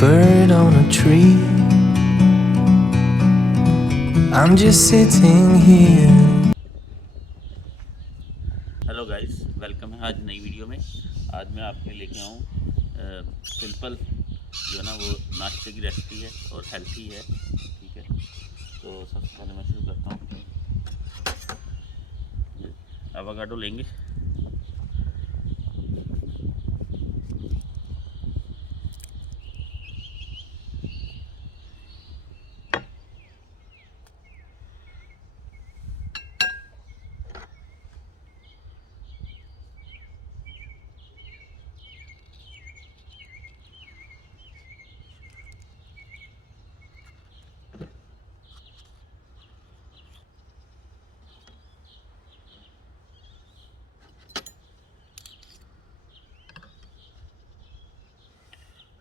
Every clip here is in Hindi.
bird on a tree. I'm just sitting here. Hello guys, welcome है आज नई वीडियो में। आज मैं आपके लेके आऊँ सिंपल जो है ना वो नाश्ते की रेसिपी है और हेल्थी है। ठीक है, तो सबसे पहले मैं शुरू करता हूँ। एवोकाडो लेंगे,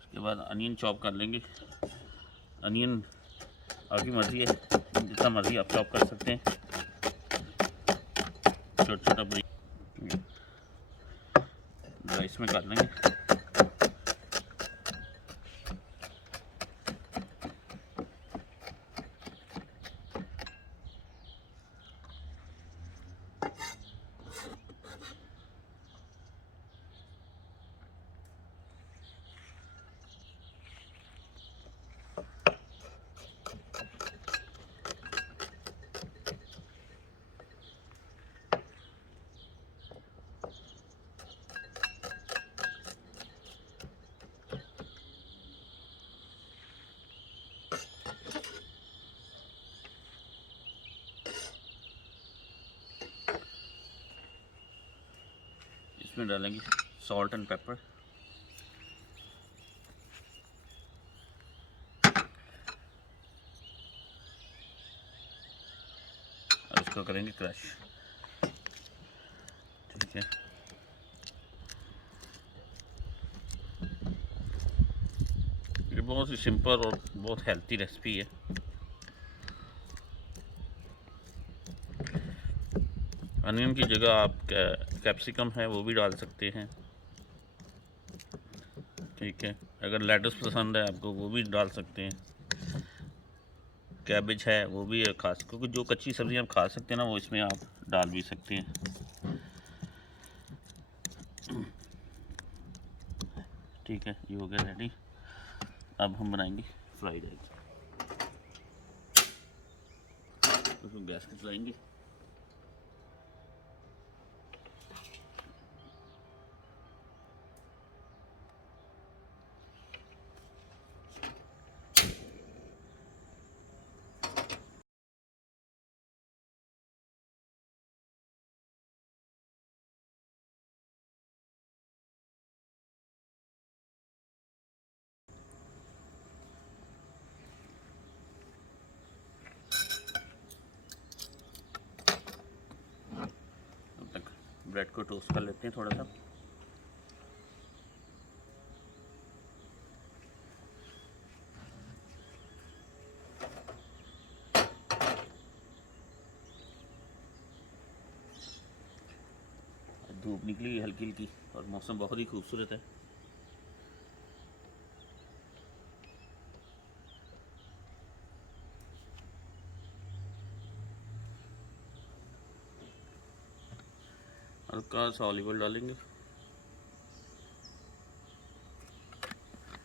उसके बाद अनियन चॉप कर लेंगे। अनियन आपकी मर्ज़ी है, जितना मर्ज़ी आप चॉप कर सकते हैं, छोटा छोटा ब्रेक राइस में कर लेंगे। इसमें डालेंगे सॉल्ट एंड पेपर, और इसको करेंगे क्रश। ठीक है, ये बहुत ही सिंपल और बहुत हेल्थी रेसिपी है। अनियन की जगह आप कैप्सिकम है वो भी डाल सकते हैं। ठीक है, अगर लेटस पसंद है आपको वो भी डाल सकते हैं। कैबेज है वो भी खास, क्योंकि जो कच्ची सब्ज़ी आप खा सकते हैं ना वो इसमें आप डाल भी सकते हैं। ठीक है, ये हो गया रेडी। अब हम बनाएंगे फ्राइड एग। उसको गैस पे चलाएंगे। तब तक ब्रेड को टोस्ट कर लेते हैं थोड़ा सा। धूप निकली है हल्की हल्की और मौसम बहुत ही खूबसूरत है। हल्का सा ऑलिव ऑयल डालेंगे।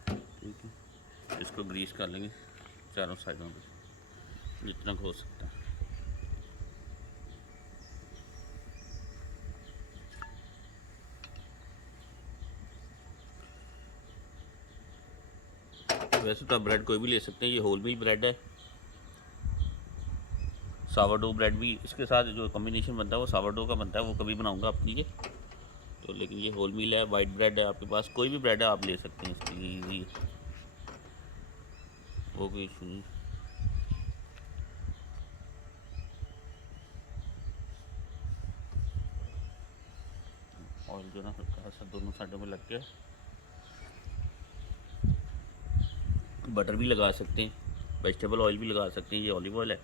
ठीक है, इसको ग्रीस कर लेंगे चारों साइडों पे जितना हो सकता है। वैसे तो आप ब्रेड कोई भी ले सकते हैं, ये होल व्हीट ब्रेड है। सावरडो ब्रेड भी इसके साथ जो कॉम्बिनेशन बनता है वो सावरडो का बनता है, वो कभी बनाऊंगा आपके लिए। तो लेकिन ये होल मील है, वाइट ब्रेड है, आपके पास कोई भी ब्रेड है आप ले सकते हैं, इसके लिए ईजी है, वो कोई इशू नहीं। ऑयल जो ना हल्का सा दोनों साइडों में लग गया। बटर भी लगा सकते हैं, वेजिटेबल ऑयल भी लगा सकते हैं, ये ऑलिव ऑयल है।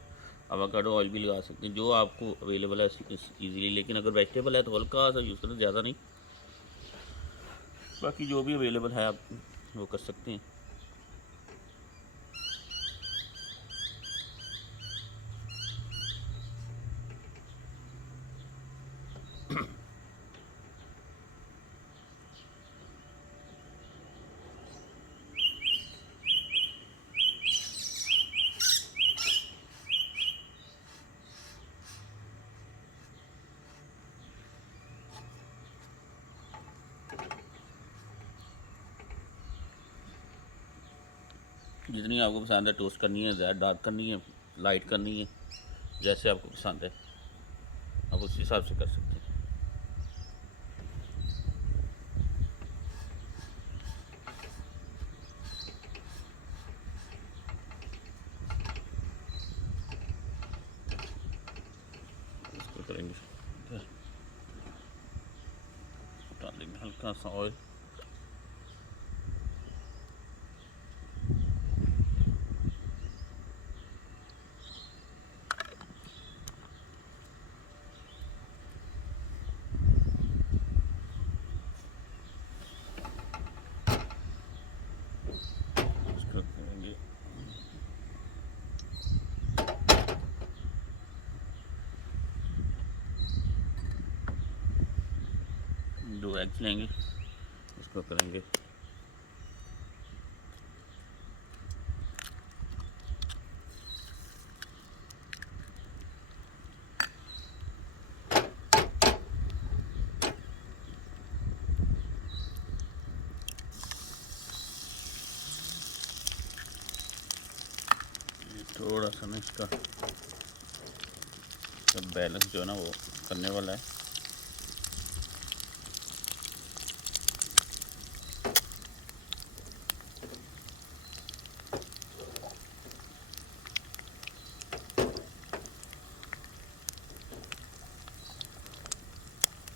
एवोकाडो ऑयल भी लगा सकते हैं, जो आपको अवेलेबल है इजीली। लेकिन अगर वेजिटेबल है तो हल्का सा यूज़ करें, ज़्यादा नहीं। बाकी जो भी अवेलेबल है आप वो कर सकते हैं। जितनी आपको पसंद है टोस्ट करनी है, ज़्यादा डार्क करनी है, लाइट करनी है, जैसे आपको पसंद है आप उस हिसाब से कर सकते हैं। इसको करेंगे, डालेंगे हल्का सा ऑयल। इसको करेंगे दो एग्स लेंगे, इसको करेंगे थोड़ा सा ना इसका बैलेंस जो है ना वो करने वाला है।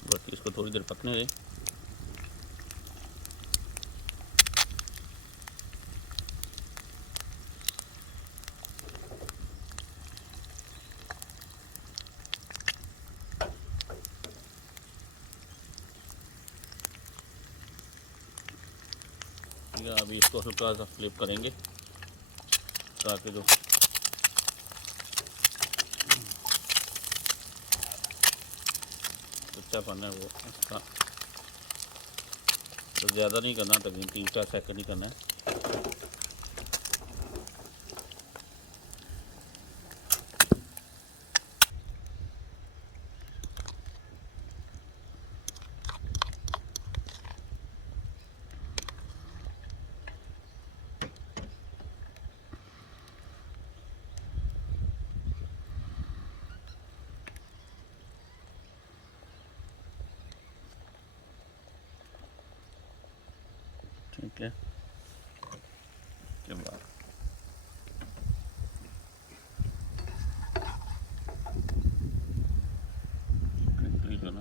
बस इसको थोड़ी देर पकने दें। या अभी इसको हल्का सा फ्लिप करेंगे ताकि जो कच्चापन है वो इसका तो ज़्यादा नहीं करना, तकरीबन 3-4 सेकंड ही करना है। ठीक है, के बाद जो ना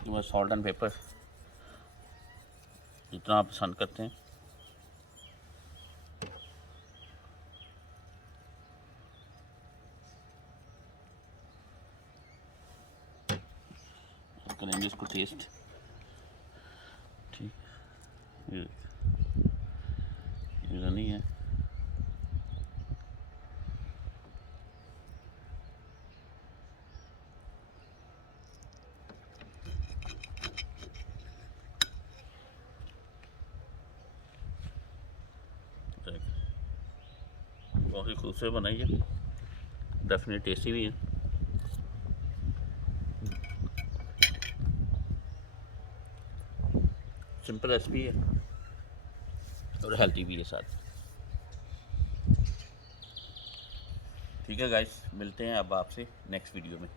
इसके बाद सॉल्ट एंड पेपर जितना आप पसंद करते हैं करेंगे इसको टेस्ट। ठीक, ये नहीं है बहुत ही खुद से बनाइए, डेफिनेट टेस्टी भी है। सिंपल रेसिपी है और हेल्दी भी है साथ। ठीक है गाइस, मिलते हैं अब आपसे नेक्स्ट वीडियो में।